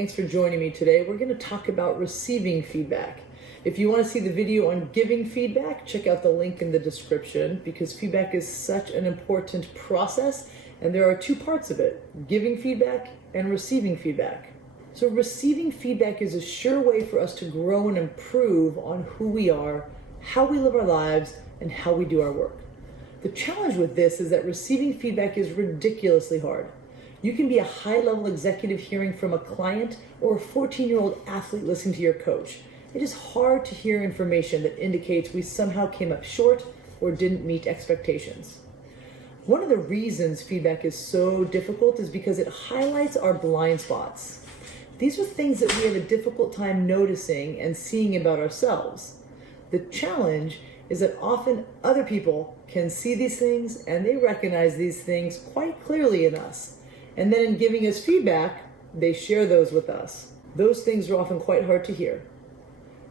Thanks for joining me today. We're going to talk about receiving feedback. If you want to see the video on giving feedback, check out the link in the description because feedback is such an important process and there are two parts of it, giving feedback and receiving feedback. So receiving feedback is a sure way for us to grow and improve on who we are, how we live our lives, and how we do our work. The challenge with this is that receiving feedback is ridiculously hard. You can be a high-level executive hearing from a client or a 14-year-old athlete listening to your coach. It is hard to hear information that indicates we somehow came up short or didn't meet expectations. One of the reasons feedback is so difficult is because it highlights our blind spots. These are things that we have a difficult time noticing and seeing about ourselves. The challenge is that often other people can see these things and they recognize these things quite clearly in us. And then in giving us feedback, they share those with us. Those things are often quite hard to hear.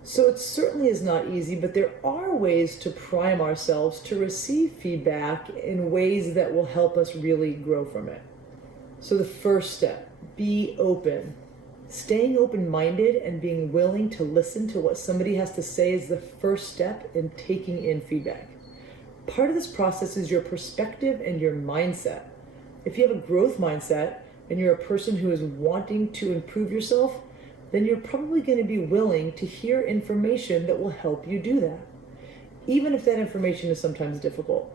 So it certainly is not easy, but there are ways to prime ourselves to receive feedback in ways that will help us really grow from it. So the first step, be open. Staying open-minded and being willing to listen to what somebody has to say is the first step in taking in feedback. Part of this process is your perspective and your mindset. If you have a growth mindset and you're a person who is wanting to improve yourself, then you're probably going to be willing to hear information that will help you do that, even if that information is sometimes difficult.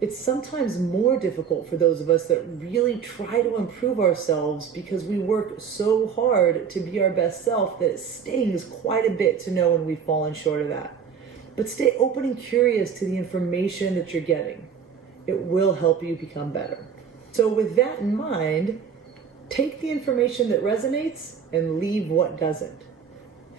It's sometimes more difficult for those of us that really try to improve ourselves because we work so hard to be our best self that it stings quite a bit to know when we've fallen short of that. But stay open and curious to the information that you're getting. It will help you become better. So with that in mind, take the information that resonates and leave what doesn't.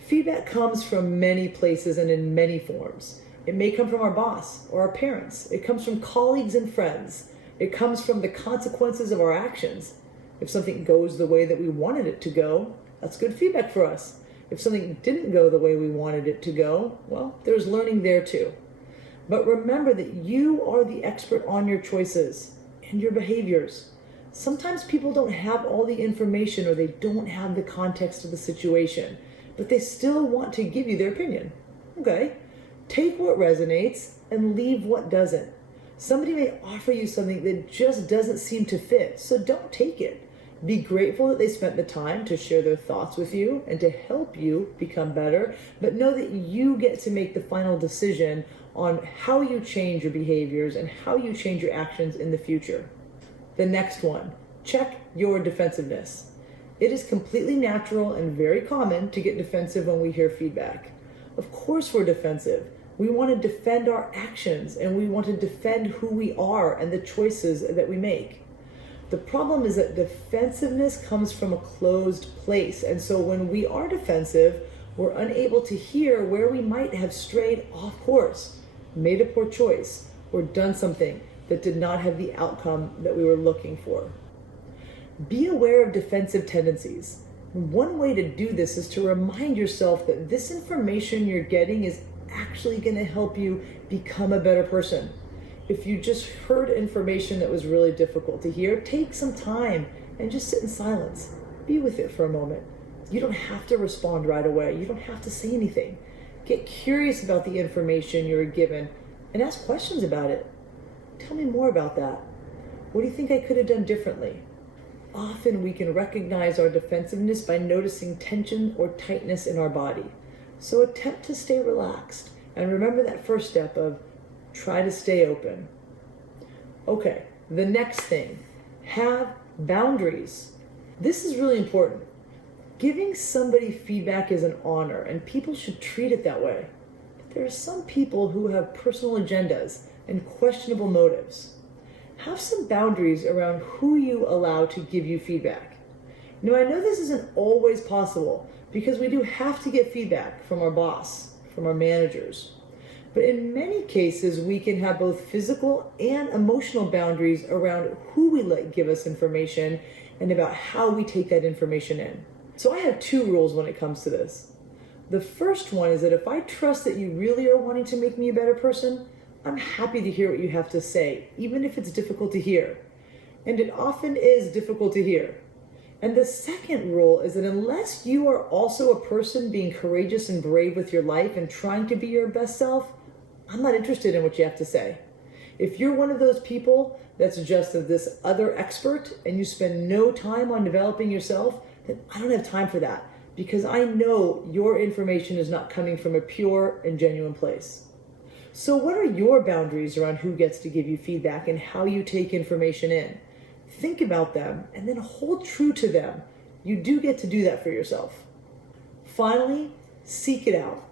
Feedback comes from many places and in many forms. It may come from our boss or our parents. It comes from colleagues and friends. It comes from the consequences of our actions. If something goes the way that we wanted it to go, that's good feedback for us. If something didn't go the way we wanted it to go, well, there's learning there too. But remember that you are the expert on your choices and your behaviors. Sometimes people don't have all the information or they don't have the context of the situation, but they still want to give you their opinion. Okay, take what resonates and leave what doesn't. Somebody may offer you something that just doesn't seem to fit, so don't take it. Be grateful that they spent the time to share their thoughts with you and to help you become better, but know that you get to make the final decision on how you change your behaviors and how you change your actions in the future. The next one, check your defensiveness. It is completely natural and very common to get defensive when we hear feedback. Of course we're defensive. We want to defend our actions and we want to defend who we are and the choices that we make. The problem is that defensiveness comes from a closed place, and so when we are defensive, we're unable to hear where we might have strayed off course, made a poor choice, or done something that did not have the outcome that we were looking for. Be aware of defensive tendencies. One way to do this is to remind yourself that this information you're getting is actually going to help you become a better person. If you just heard information that was really difficult to hear, take some time and just sit in silence. Be with it for a moment. You don't have to respond right away. You don't have to say anything. Get curious about the information you're given and ask questions about it. Tell me more about that. What do you think I could have done differently? Often we can recognize our defensiveness by noticing tension or tightness in our body. So attempt to stay relaxed and remember that first step of try to stay open. Okay, the next thing, have boundaries. This is really important. Giving somebody feedback is an honor and people should treat it that way. But there are some people who have personal agendas and questionable motives. Have some boundaries around who you allow to give you feedback. Now, I know this isn't always possible because we do have to get feedback from our boss, from our managers. But in many cases, we can have both physical and emotional boundaries around who we let give us information and about how we take that information in. So I have two rules when it comes to this. The first one is that if I trust that you really are wanting to make me a better person, I'm happy to hear what you have to say, even if it's difficult to hear. And it often is difficult to hear. And the second rule is that unless you are also a person being courageous and brave with your life and trying to be your best self, I'm not interested in what you have to say. If you're one of those people that's just this other expert and you spend no time on developing yourself, then I don't have time for that, because I know your information is not coming from a pure and genuine place. So what are your boundaries around who gets to give you feedback and how you take information in? Think about them and then hold true to them. You do get to do that for yourself. Finally, seek it out.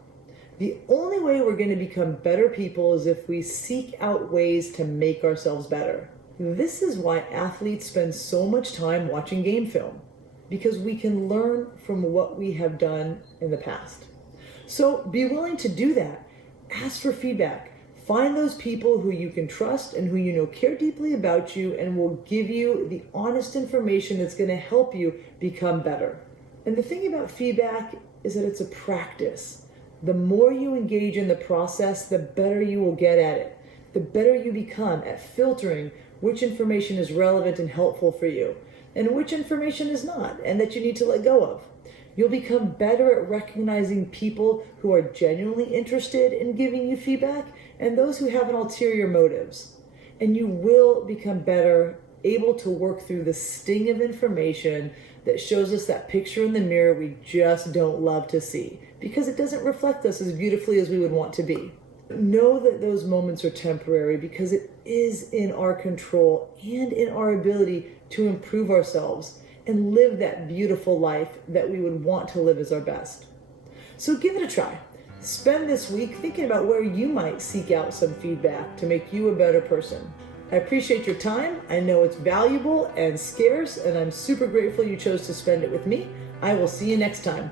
The only way we're going to become better people is if we seek out ways to make ourselves better. This is why athletes spend so much time watching game film, because we can learn from what we have done in the past. So be willing to do that. Ask for feedback. Find those people who you can trust and who you know care deeply about you and will give you the honest information that's going to help you become better. And the thing about feedback is that it's a practice. The more you engage in the process, the better you will get at it. The better you become at filtering which information is relevant and helpful for you and which information is not and that you need to let go of. You'll become better at recognizing people who are genuinely interested in giving you feedback and those who have an ulterior motives. And you will become better able to work through the sting of information that shows us that picture in the mirror we just don't love to see, because it doesn't reflect us as beautifully as we would want to be. Know that those moments are temporary, because it is in our control and in our ability to improve ourselves and live that beautiful life that we would want to live as our best. So give it a try. Spend this week thinking about where you might seek out some feedback to make you a better person. I appreciate your time. I know it's valuable and scarce, and I'm super grateful you chose to spend it with me. I will see you next time.